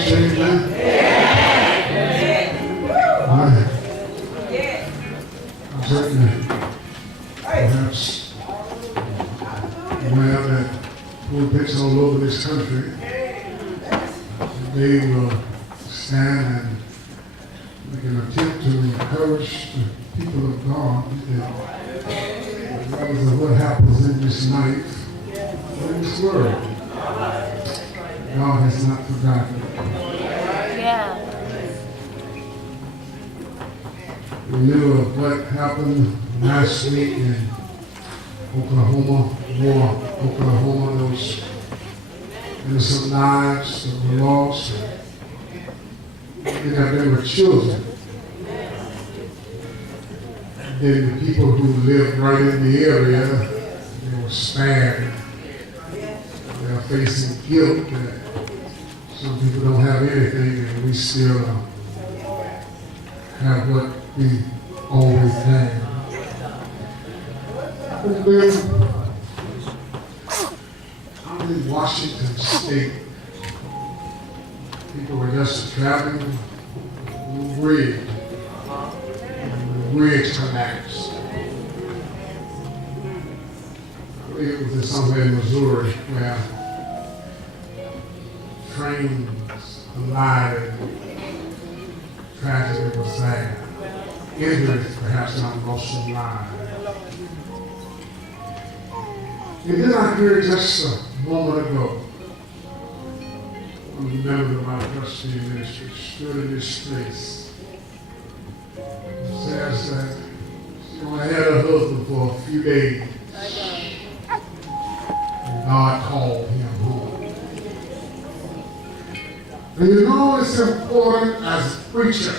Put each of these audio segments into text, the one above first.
church, amen? Amen. Certainly, perhaps, well, that pulpits all over this country, they will stand and make an attempt to encourage the people of God that regardless of what happens in this life, in this world, God has not forgotten. Yeah. We knew of what happened last week in Oklahoma, those innocent lives that were lost. They were children. Then the people who lived right in the area, they were spared. They are facing guilt that some people don't have anything, and we still have what we always had. And then, I'm in Washington State. People were just traveling the bridge. The bridge collapsed. I believe it was somewhere in Missouri where trains collided. Tragedy was sad. Injuries perhaps not lost of lives. And then I heard just a moment ago, one of the members of our trustee ministry stood in this place and says that she only had her husband for a few days. And God called him home. And you know it's important as a preacher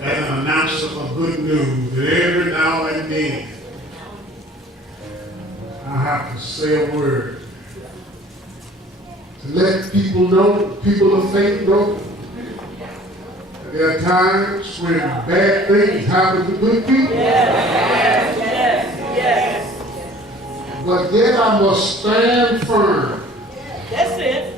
and an announcer of good news that every now and then I have to say a word to let people know, people of faith know, that there are times when bad things happen to good people. Yes. But yet I must stand firm. That's it.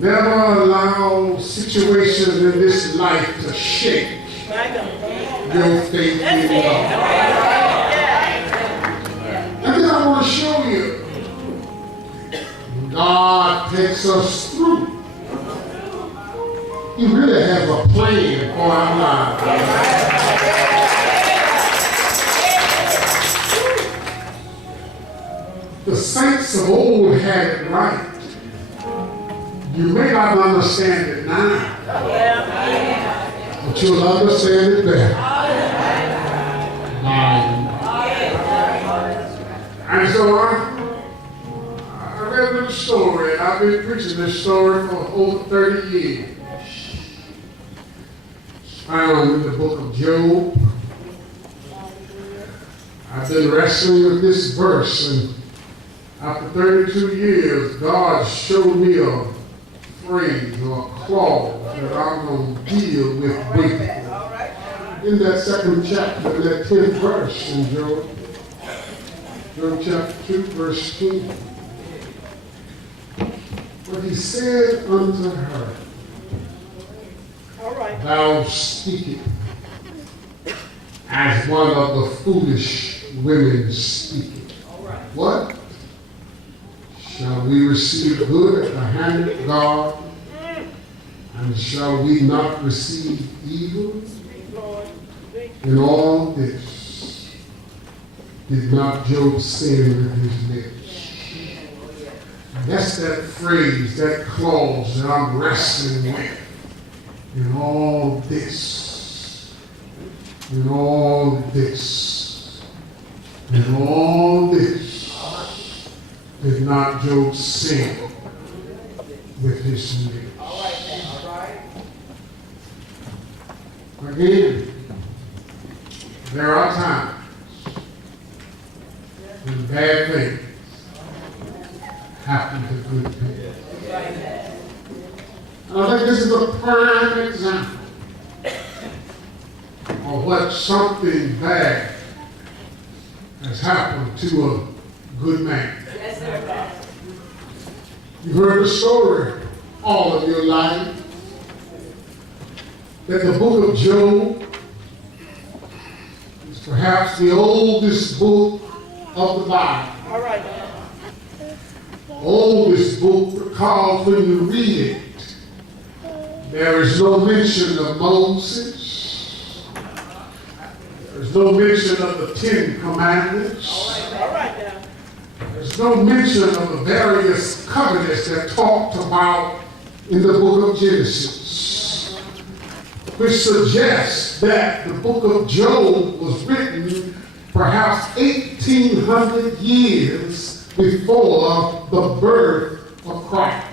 Never allow situations in this life to shake your faith in God. And then I want to show you, when God takes us through, He really has a plan for our lives. The saints of old had it right. You may not understand it now, but you'll understand it better. And so I read the story, and I've been preaching this story for over 30 years. It's found in the book of Job. I've been wrestling with this verse, and after 32 years, God showed me a phrase or a clause that I'm going to deal with briefly. In that second chapter, that 10th verse in Job. Job chapter 2, verse 2. But he said unto her, Thou speakest as one of the foolish women speaking. What? Shall we receive good at the hand of God, and shall we not receive evil? In all this, did not Job sin with his lips? That's that phrase, that clause that I'm wrestling with. In all this, in all this, in all this, did not Job sin with his lips? Again, there are times when bad things happen to good people. And I think this is a prime example of what something bad has happened to a good man. You heard the story all of your life that the book of Job is perhaps the oldest book of the Bible. All right. Oldest book because when you read it, there is no mention of Moses. There's no mention of the Ten Commandments. All right now. There's no mention of the various covenants that talked about in the book of Genesis, which suggests that the book of Job was written perhaps 1,800 years before the birth of Christ.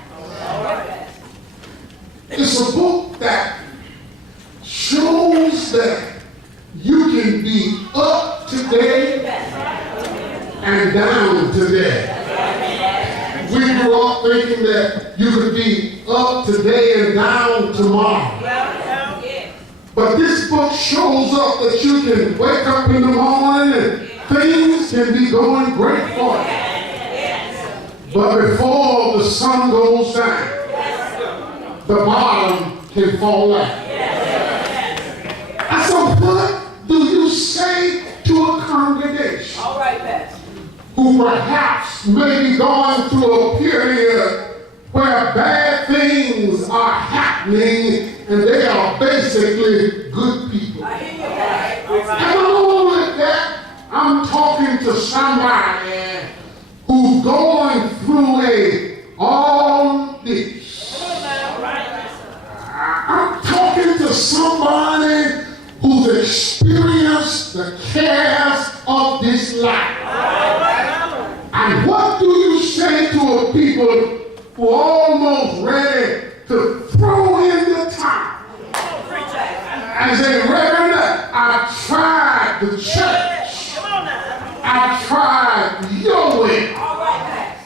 It's a book that shows that you can be up today and down today. We grew up thinking that you could be up today and down tomorrow. But this book shows up that you can wake up in the morning and things can be going great for you. But before the sun goes down, the bottom can fall out. And so what do you say to a congregation All right, Pastor. who perhaps may be going through a period where bad things are happening and they are basically good people? I hear you, Pastor. And not only that, I'm talking to somebody who's going through all this. I'm talking to somebody who's experienced the cares of this life. And what do you say to a people who are almost ready to throw in the towel and say, Reverend, I've tried the church. I've tried your way.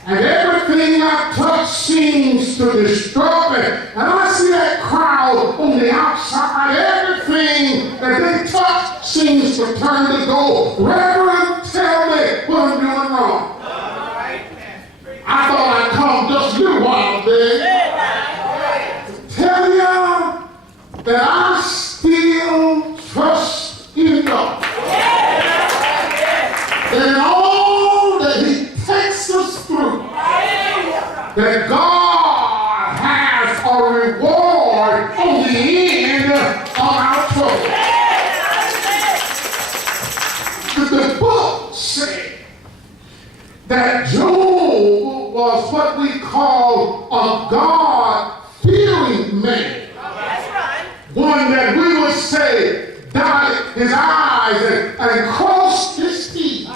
And everything I touch seems to destroy me. And I see that crowd on the outside. Everything that they touch seems to turn to gold. Reverend, tell me what I'm doing wrong. I thought I'd come just a little while today to tell y'all that I still trust in God. That in all that He takes us through, that God has a reward on the end of our trouble. The book said that Job was what we call a God-fearing man. That's right. One that we would say dotted his I's and crossed his T's.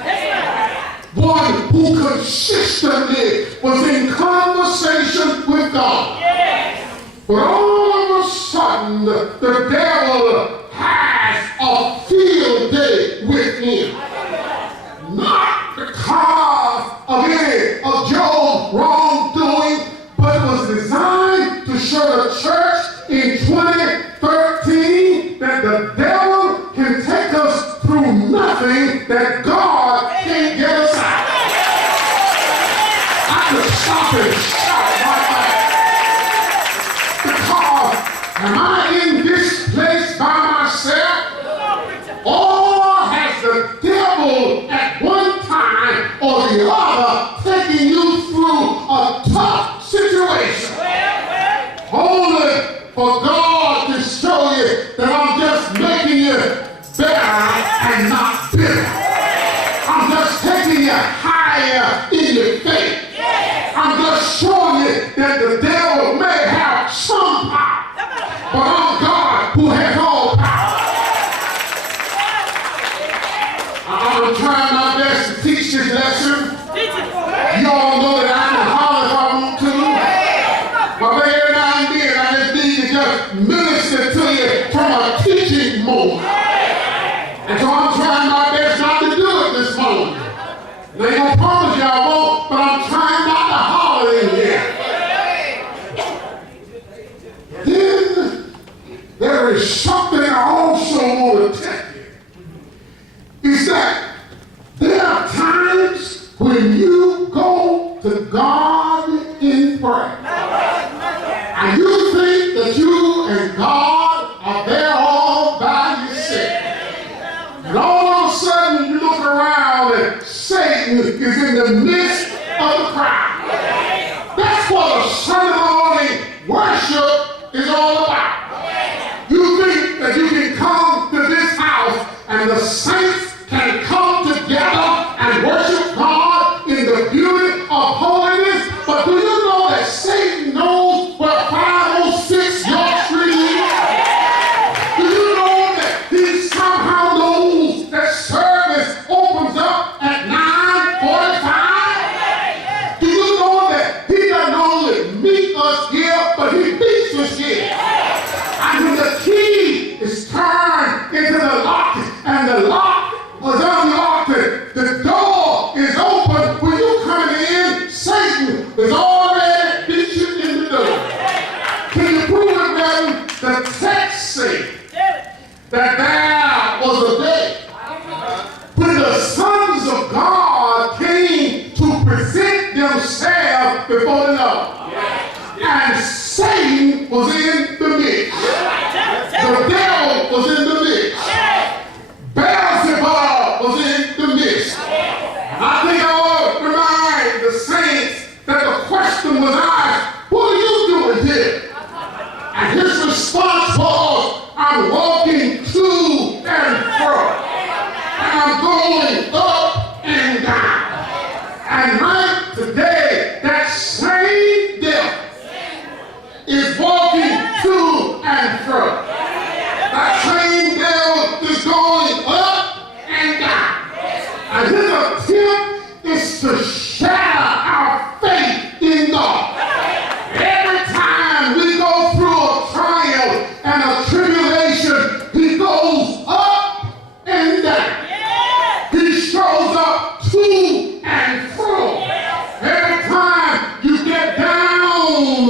One who consistently was in conversation with God. Yes. But all of a sudden, the devil has a field day with him. Not because of any of Job's wrongdoing, but it was designed to show the church in 2013 that the devil can take us through nothing that God can't get us out. I could stop and shout right now. Because am I in this place by myself? Or has the devil at one time or the other taken you through a tough situation? Only for God to show you that I'm just making you better and not bitter. I'm just taking you higher in your faith. I'm just showing you that the devil may have some power, but I'm God who has all power. I'm trying my best to teach this lesson. You all know that I can holler if I want to. But every now and then I just need to just minister to you from a teaching mode. And so I'm trying my best not to do it this morning. And I ain't gonna promise you I won't, but I'm trying not to holler in here. Then there is something I also want to tell you. Is that there are times when you go to God in prayer. And you think that you and God are there all by yourself. And all of a sudden you look around and Satan is in the midst of the crowd. That's what a Sunday morning worship is all about. You think that you can come to this house and the saints can come together and worship God in the beauty of holiness, but do you know that Satan knows where 506 York Street is? Do you know that he somehow knows that service opens up at 9:45? Do you know that he doesn't only meet us here, but he meets us here? And when the key is turned into the lock and the lock was unlocked, the door is open. When you come in, Satan is already beat you in the door. Can you prove it, brother? The text says that there was a day when the sons of God came to present themselves before the Lord. And Satan was in the midst. The devil was in the midst. Beelzebub was in the midst. I think I ought to remind the saints that the question was asked, what are you doing here? And his response was, I'm walking to and fro. And I'm going up and down. And right today, that same devil is walking to and fro. That same devil is going up and down. And his attempt is to shatter our faith in God. Every time we go through a trial and a tribulation, he goes up and down. He shows up to and fro. Every time you get down,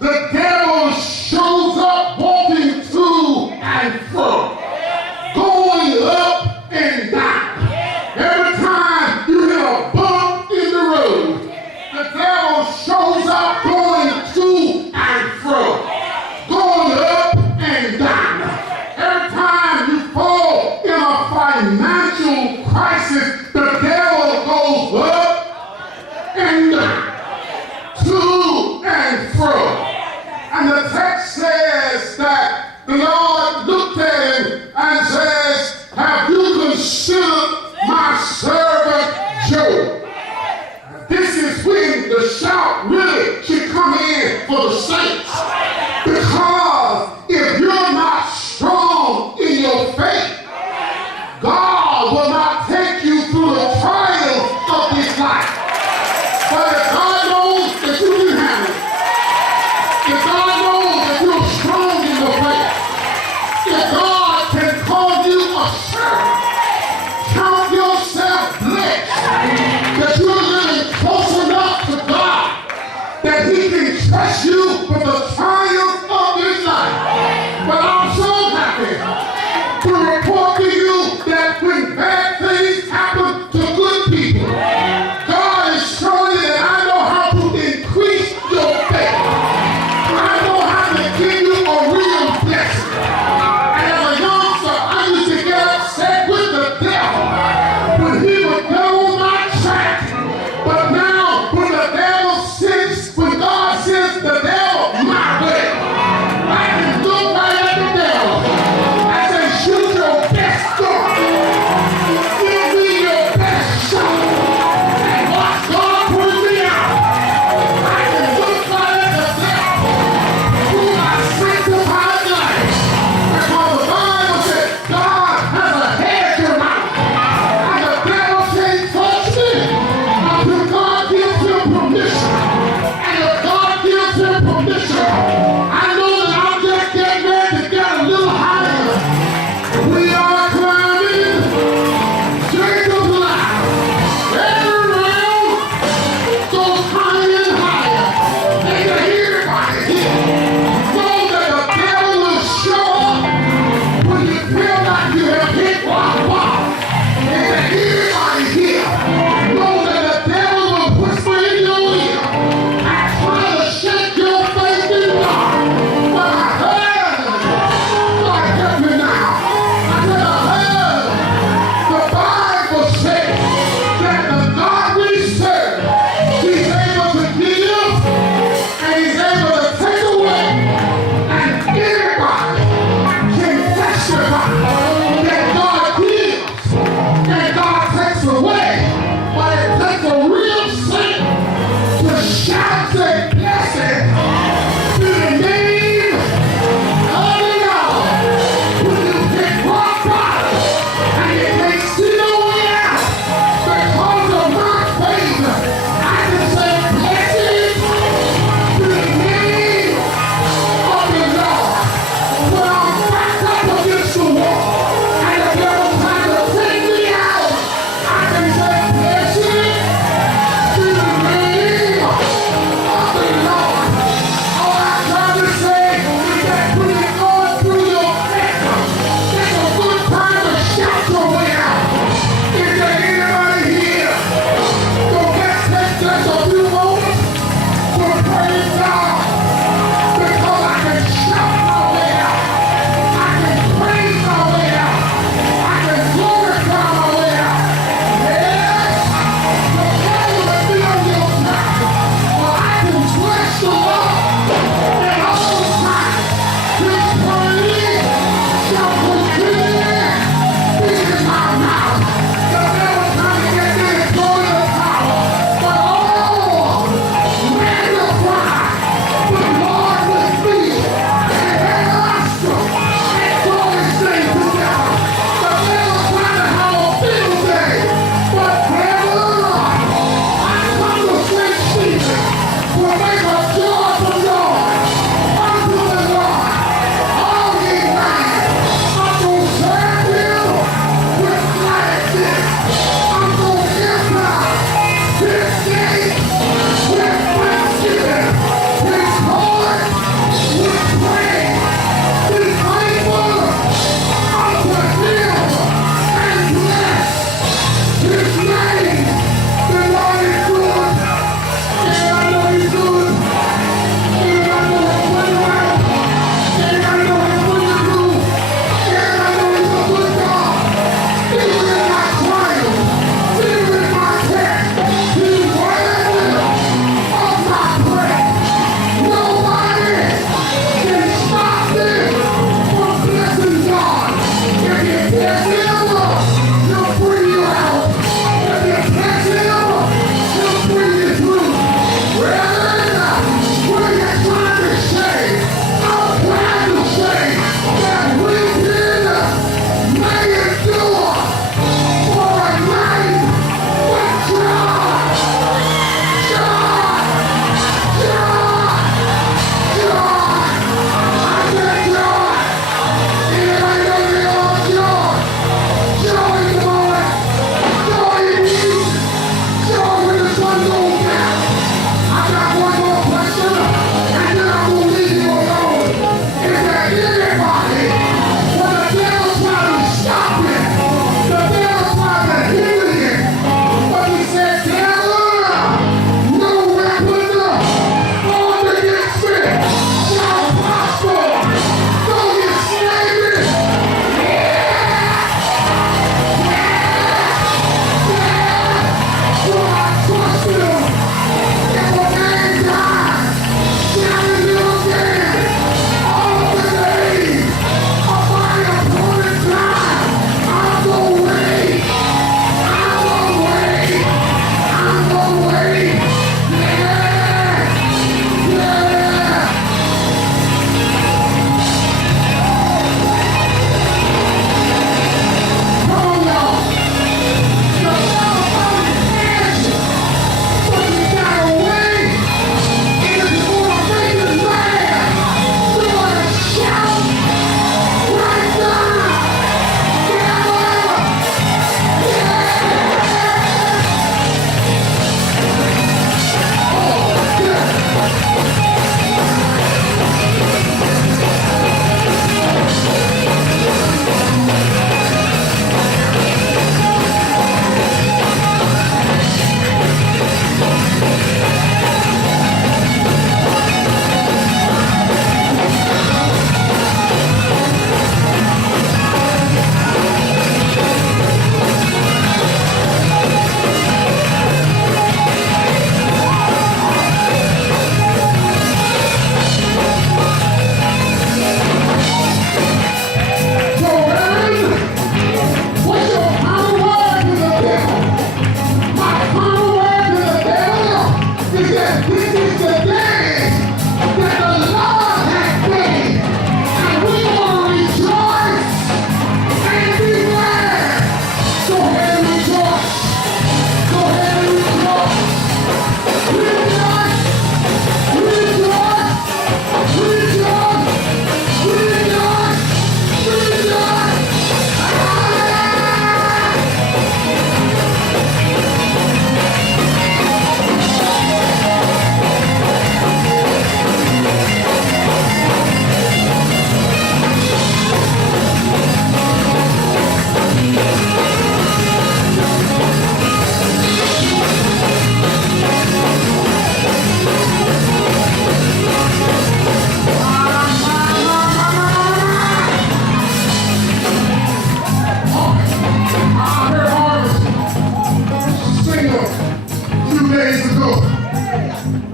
the devil shows up walking to and fro, going up and down. Every time you hit a bump in the road, the devil shows up going to and fro, going up and down. Every time you fall in a financial crisis, the devil goes up and down, to and fro. And the text says that the Lord looked at him and says, have you considered my servant Job? This is when the shout really should come in for the saints. Because if you're not strong in your faith, God will not take you through the trials of this life. But if God knows that you can handle it, if God knows that you're strong in your faith, if God can call you a servant, count yourself blessed that you're living close enough to God that he can trust you with the trials of this life. But I'm so happy to report to you that when bad things happen to good people, God is showing you that I know how to increase your faith. I know how to give you a real blessing. And as a youngster, I used to get upset with the devil when he would get on my track. But now, when God sends the devil my way,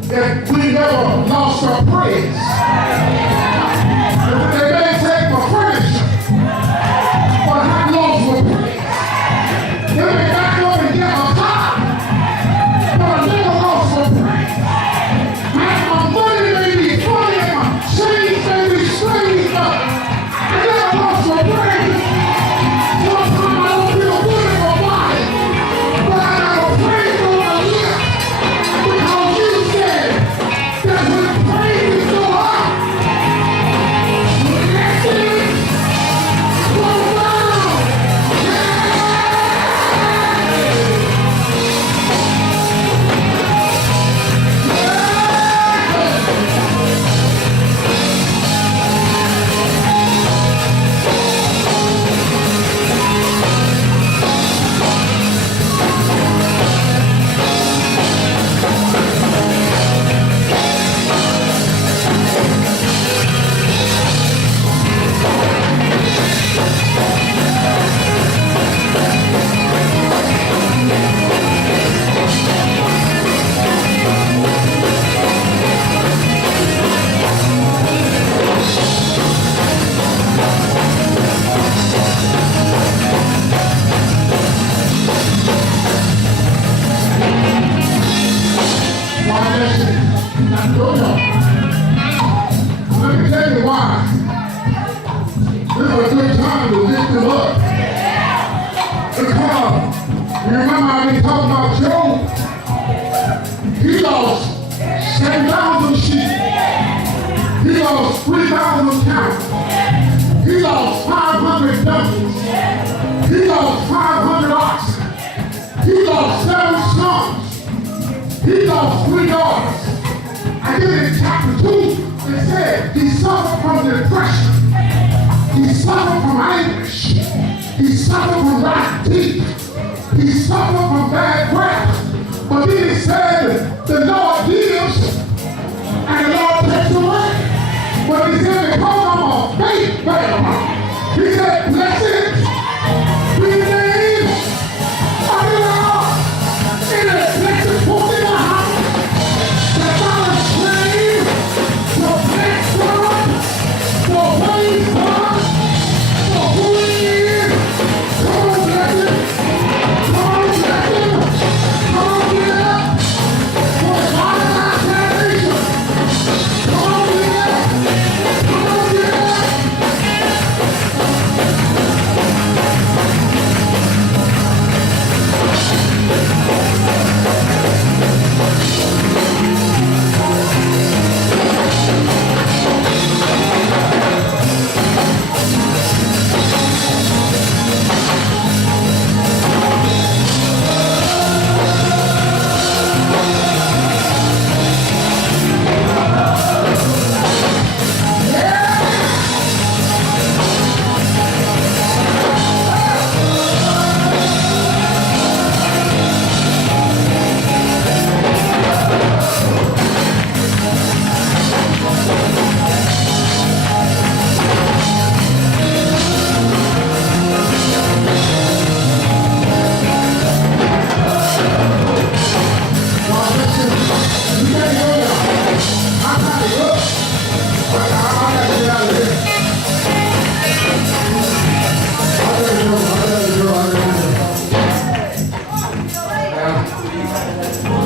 that we never lost our praise. They may take my furniture, but I lost my praise. They may back up and get my car, but I never lost my praise. And my money may be funny and my change may be strange, but I never lost my praise. Sometimes I don't feel good in my body, but I got a praise on my lips because you said that when Let me tell you why. This is a good time to lift him up. Because you remember I've been talking about Job. He lost 7,000 sheep. He lost 3,000 cows. He lost 500 donkeys. He lost 500 oxen. He lost 7 sons. He lost 3 daughters. And then in chapter 2, it said he suffered from depression. He suffered from anguish. He suffered from rotten teeth. He suffered from bad breath. But then he said, the Lord gives and the Lord takes away. But he said, because I'm a faith bearer, he said, blessed be the name of the Lord. In a blessed forth in the house, that I was slain for bless God, for praise God, for who he is. Come on, bless him. Come on, bless him. Come on, get up. For the God of our salvation. Come on, get up. Come on, get up.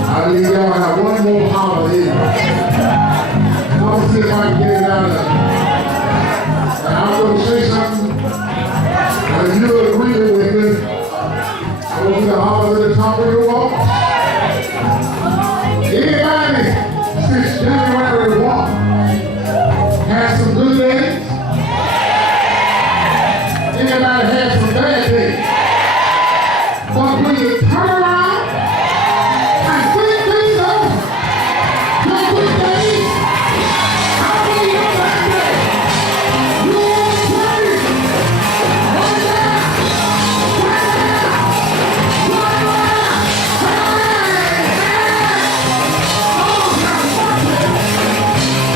I believe y'all have one more holiday. I'm going to see if I can get it out of there. And I'm going to say something, and if you agree with me, I want you to holler at the top of your wall. Anybody since January 1 had some good days? Anybody had some bad days? But when you turn around and think things over, your good days, I believe your bad days, you want to praise. Run down, run down, run down, hey, oh, now watch it.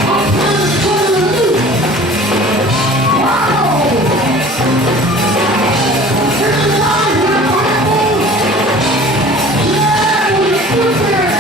I'm turning to you. Wow. It's alive with the Bible. Yeah, with the good days.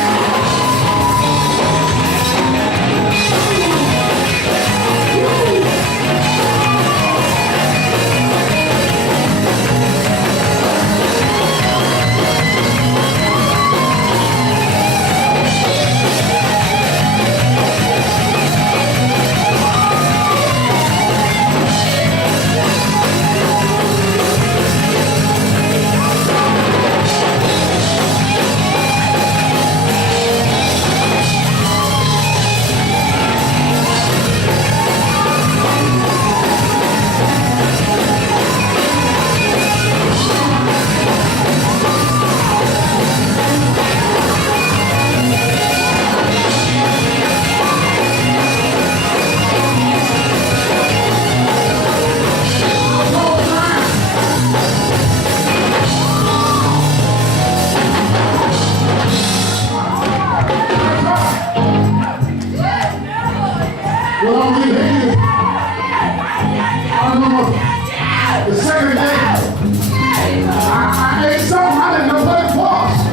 Well, I'm really happy. I remember the second day, I ate something, I didn't know what it was.